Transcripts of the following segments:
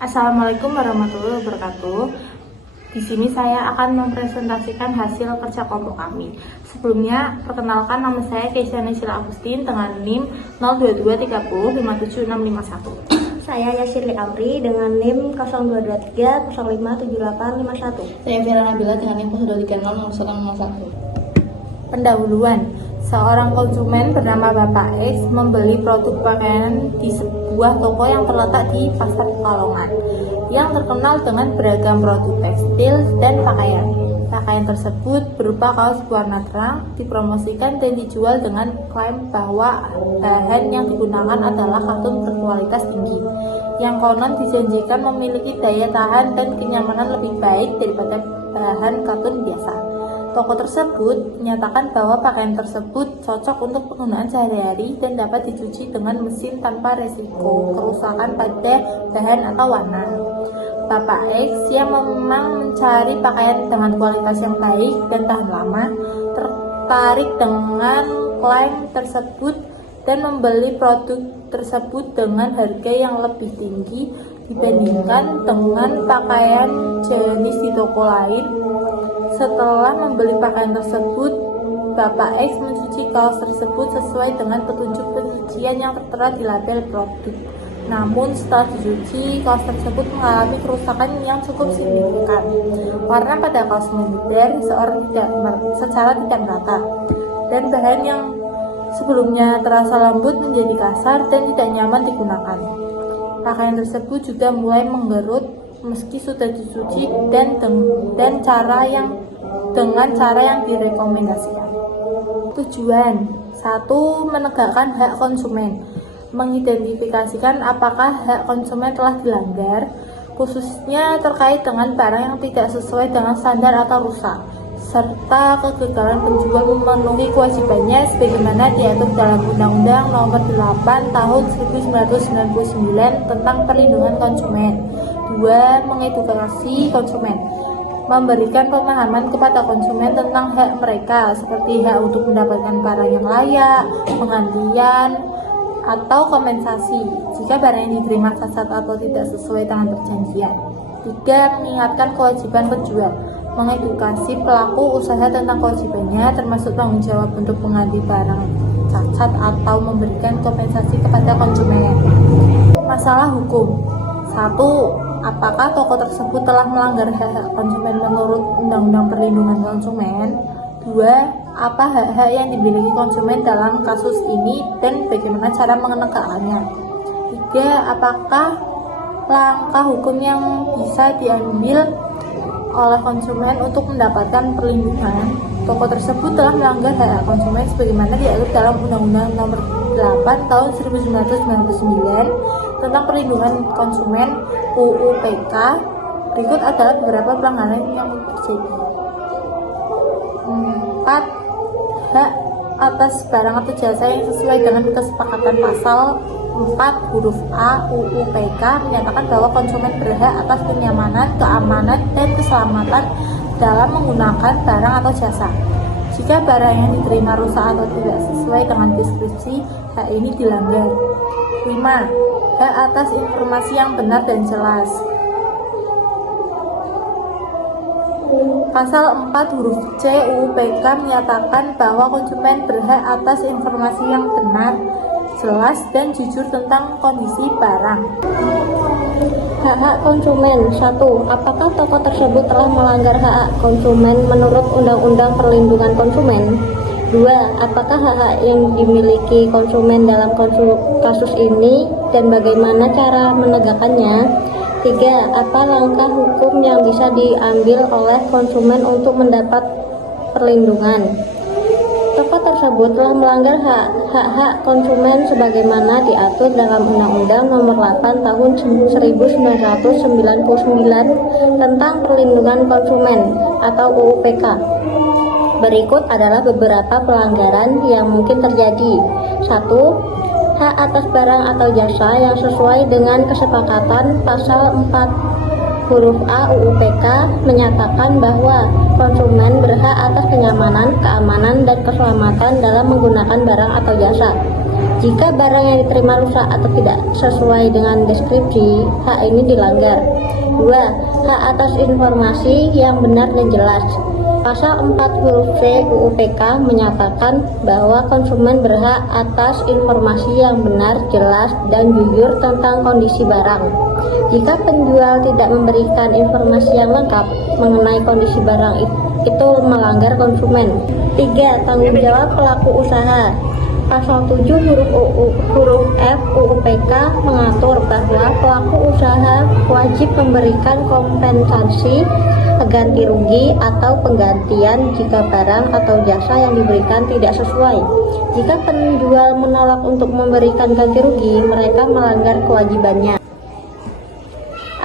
Assalamualaikum warahmatullahi wabarakatuh. Di sini saya akan mempresentasikan hasil kerja kelompok kami. Sebelumnya, perkenalkan nama saya Keisyana Sheila Agustin dengan NIM 02230575651. Saya Yasirli Amri dengan NIM 0223057851. Saya Vera Nabila dengan NIM 02300101. Pendahuluan. Seorang konsumen bernama Bapak X membeli produk pakaian di sebuah toko yang terletak di Pasar Pekalongan yang terkenal dengan beragam produk tekstil dan pakaian. Pakaian tersebut berupa kaos berwarna terang, dipromosikan dan dijual dengan klaim bahwa bahan yang digunakan adalah katun berkualitas tinggi, yang konon dijanjikan memiliki daya tahan dan kenyamanan lebih baik daripada bahan katun biasa. Toko tersebut menyatakan bahwa pakaian tersebut cocok untuk penggunaan sehari-hari dan dapat dicuci dengan mesin tanpa resiko kerusakan pada bahan atau warna. Bapak X yang memang mencari pakaian dengan kualitas yang baik dan tahan lama, tertarik dengan klaim tersebut dan membeli produk tersebut dengan harga yang lebih tinggi dibandingkan dengan pakaian jenis di toko lain. Setelah membeli pakaian tersebut, Bapak X mencuci kaos tersebut sesuai dengan petunjuk pencucian yang tertera di label produk. Namun setelah dicuci, kaos tersebut mengalami kerusakan yang cukup signifikan. Warna pada kaos memudar secara tidak merata, dan bahan yang sebelumnya terasa lembut menjadi kasar dan tidak nyaman digunakan. Pakaian tersebut juga mulai menggerut meski sudah dicuci dengan cara yang direkomendasikan. Tujuan 1. Menegakkan hak konsumen. Mengidentifikasikan apakah hak konsumen telah dilanggar, khususnya terkait dengan barang yang tidak sesuai dengan standar atau rusak, serta kegagalan penjual memenuhi kewajibannya sebagaimana diatur dalam Undang-Undang Nomor 8 Tahun 1999 tentang Perlindungan Konsumen. 2. Mengedukasi konsumen. Memberikan pemahaman kepada konsumen tentang hak mereka, seperti hak untuk mendapatkan barang yang layak, penggantian, atau kompensasi jika barang yang diterima cacat atau tidak sesuai dengan perjanjian. 3. Mengingatkan kewajiban penjual. Mengedukasi pelaku usaha tentang kewajibannya, termasuk tanggung jawab untuk mengganti barang cacat atau memberikan kompensasi kepada konsumen. Masalah hukum. 1. Apakah toko tersebut telah melanggar hak-hak konsumen menurut Undang-Undang Perlindungan Konsumen? 2. Apa hak-hak yang dimiliki konsumen dalam kasus ini dan bagaimana cara menegakkannya? 3. Apakah langkah hukum yang bisa diambil oleh konsumen untuk mendapatkan perlindungan? Toko tersebut telah melanggar hak konsumen sebagaimana diatur dalam Undang-Undang Nomor 8 Tahun 1999 tentang Perlindungan Konsumen UU PK. Berikut adalah beberapa pelanggaran yang terjadi. 4. Hak atas barang atau jasa yang sesuai dengan kesepakatan pasal 4 huruf A UU PK menyatakan bahwa konsumen berhak atas kenyamanan, keamanan, dan keselamatan dalam menggunakan barang atau jasa. Jika barang yang diterima rusak atau tidak sesuai dengan deskripsi, hak ini dilanggar. 5. Hak atas informasi yang benar dan jelas. Pasal 4 huruf C UU PK menyatakan bahwa konsumen berhak atas informasi yang benar, jelas, dan jujur tentang kondisi barang. Hak-hak konsumen. 1. Apakah toko tersebut telah melanggar hak konsumen menurut Undang-Undang Perlindungan Konsumen? 2. Apakah hak-hak yang dimiliki konsumen dalam kasus ini dan bagaimana cara menegakkannya? 3. Apa langkah hukum yang bisa diambil oleh konsumen untuk mendapat perlindungan? Toko tersebut telah melanggar hak-hak konsumen sebagaimana diatur dalam Undang-Undang Nomor 8 Tahun 1999 tentang Perlindungan Konsumen atau UU PK. Berikut adalah beberapa pelanggaran yang mungkin terjadi. 1. Hak atas barang atau jasa yang sesuai dengan kesepakatan pasal 4 huruf A UU PK menyatakan bahwa konsumen berhak atas kenyamanan, keamanan, dan keselamatan dalam menggunakan barang atau jasa. Jika barang yang diterima rusak atau tidak sesuai dengan deskripsi, hak ini dilanggar. 2. Hak atas informasi yang benar dan jelas. Pasal 4 huruf C UU PK menyatakan bahwa konsumen berhak atas informasi yang benar, jelas, dan jujur tentang kondisi barang. Jika penjual tidak memberikan informasi yang lengkap mengenai kondisi barang itu melanggar konsumen. 3. Tanggung jawab pelaku usaha. Pasal 7 huruf F UU PK mengatur bahwa pelaku usaha wajib memberikan kompensasi ganti rugi atau penggantian jika barang atau jasa yang diberikan tidak sesuai. Jika penjual menolak untuk memberikan ganti rugi, mereka melanggar kewajibannya.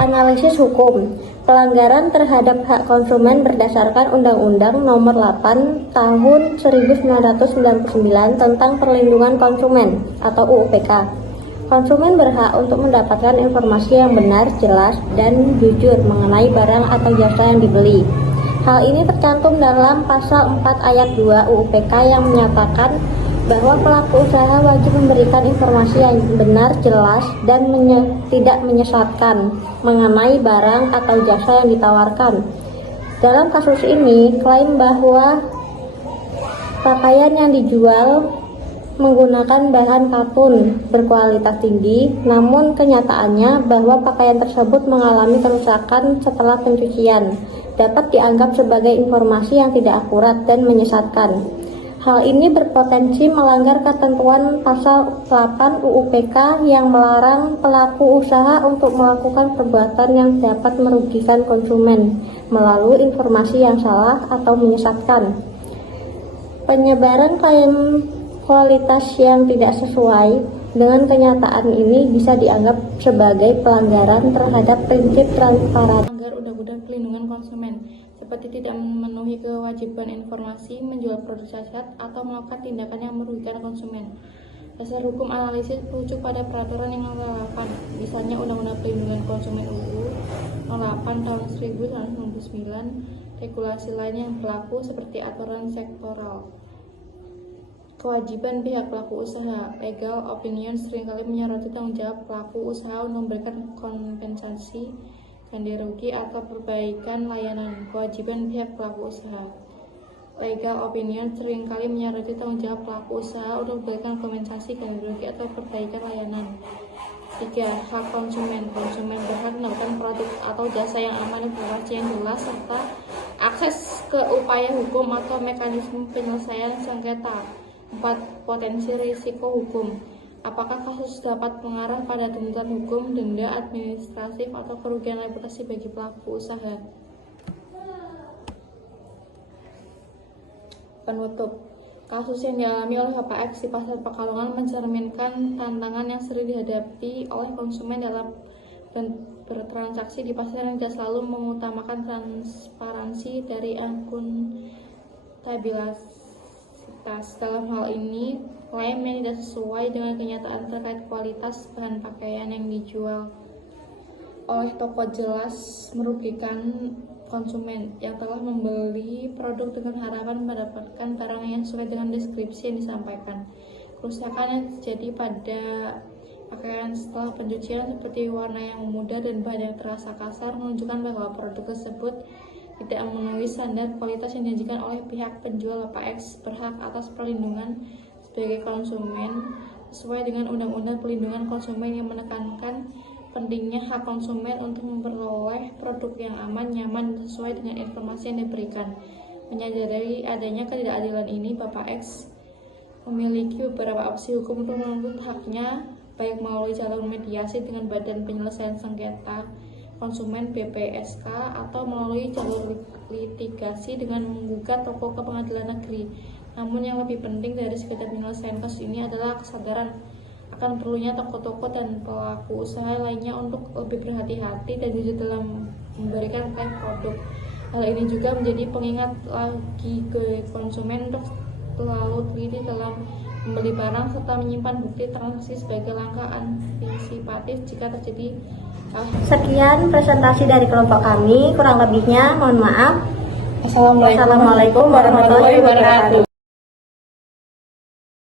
Analisis hukum. Pelanggaran terhadap hak konsumen berdasarkan Undang-Undang Nomor 8 Tahun 1999 tentang Perlindungan Konsumen atau UU PK. Konsumen berhak untuk mendapatkan informasi yang benar, jelas, dan jujur mengenai barang atau jasa yang dibeli. Hal ini tercantum dalam Pasal 4 Ayat 2 UU PK yang menyatakan bahwa pelaku usaha wajib memberikan informasi yang benar, jelas, dan tidak menyesatkan mengenai barang atau jasa yang ditawarkan. Dalam kasus ini, klaim bahwa pakaian yang dijual menggunakan bahan katun berkualitas tinggi, namun kenyataannya bahwa pakaian tersebut mengalami kerusakan setelah pencucian, dapat dianggap sebagai informasi yang tidak akurat dan menyesatkan. Hal ini berpotensi melanggar ketentuan Pasal 8 UU PK yang melarang pelaku usaha untuk melakukan perbuatan yang dapat merugikan konsumen melalui informasi yang salah atau menyesatkan. Penyebaran klaim kualitas yang tidak sesuai dengan kenyataan ini bisa dianggap sebagai pelanggaran terhadap prinsip transparansi. Melanggar Undang-Undang Perlindungan Konsumen, seperti tidak memenuhi kewajiban informasi, menjual produk cacat, atau melakukan tindakan yang merugikan konsumen. Dasar hukum analisis merujuk pada peraturan yang relevan, misalnya Undang-Undang Perlindungan Konsumen UU 08 tahun 1999, regulasi lain yang berlaku seperti aturan sektoral. Kewajiban pihak pelaku usaha. Legal opinion seringkali menyoroti tanggung jawab pelaku usaha untuk memberikan kompensasi, ganti rugi, atau perbaikan layanan. Kewajiban pihak pelaku usaha. Legal opinion seringkali menyoroti tanggung jawab pelaku usaha untuk memberikan kompensasi, ganti rugi, atau perbaikan layanan. 3. Hak konsumen. Konsumen berhak mendapatkan produk atau jasa yang aman, informasi yang jelas, serta akses ke upaya hukum atau mekanisme penyelesaian sengketa. 4. Potensi risiko hukum. Apakah kasus dapat mengarah pada tuntutan hukum, denda administratif, atau kerugian reputasi bagi pelaku usaha? Penutup. Kasus yang dialami oleh Bapak X di Pasar Pekalongan mencerminkan tantangan yang sering dihadapi oleh konsumen dalam bertransaksi di pasar yang tidak selalu mengutamakan transparansi dari akuntabilitas. Dalam hal ini, klaim yang tidak sesuai dengan kenyataan terkait kualitas bahan pakaian yang dijual oleh toko jelas merugikan konsumen yang telah membeli produk dengan harapan mendapatkan barang yang sesuai dengan deskripsi yang disampaikan. Kerusakan yang terjadi pada pakaian setelah pencucian seperti warna yang memudar dan bahan yang terasa kasar menunjukkan bahwa produk tersebut tidak memenuhi standar kualitas yang dijanjikan oleh pihak penjual. Bapak X berhak atas perlindungan sebagai konsumen sesuai dengan Undang-Undang Perlindungan Konsumen yang menekankan pentingnya hak konsumen untuk memperoleh produk yang aman, nyaman, dan sesuai dengan informasi yang diberikan. Menyadari adanya ketidakadilan ini, Bapak X memiliki beberapa opsi hukum untuk menuntut haknya, baik melalui jalur mediasi dengan Badan Penyelesaian Sengketa Konsumen BPSK atau melalui jalur litigasi dengan menggugat toko ke pengadilan negeri. Namun yang lebih penting dari sekedar penyelesaian kasus ini adalah kesadaran akan perlunya toko-toko dan pelaku usaha lainnya untuk lebih berhati-hati dan jujur dalam memberikan klaim produk. Hal ini juga menjadi pengingat lagi ke konsumen untuk selalu teliti dalam membeli barang serta menyimpan bukti transaksi sebagai langkah antisipatif jika terjadi. Sekian presentasi dari kelompok kami, kurang lebihnya mohon maaf. Assalamualaikum warahmatullahi wabarakatuh.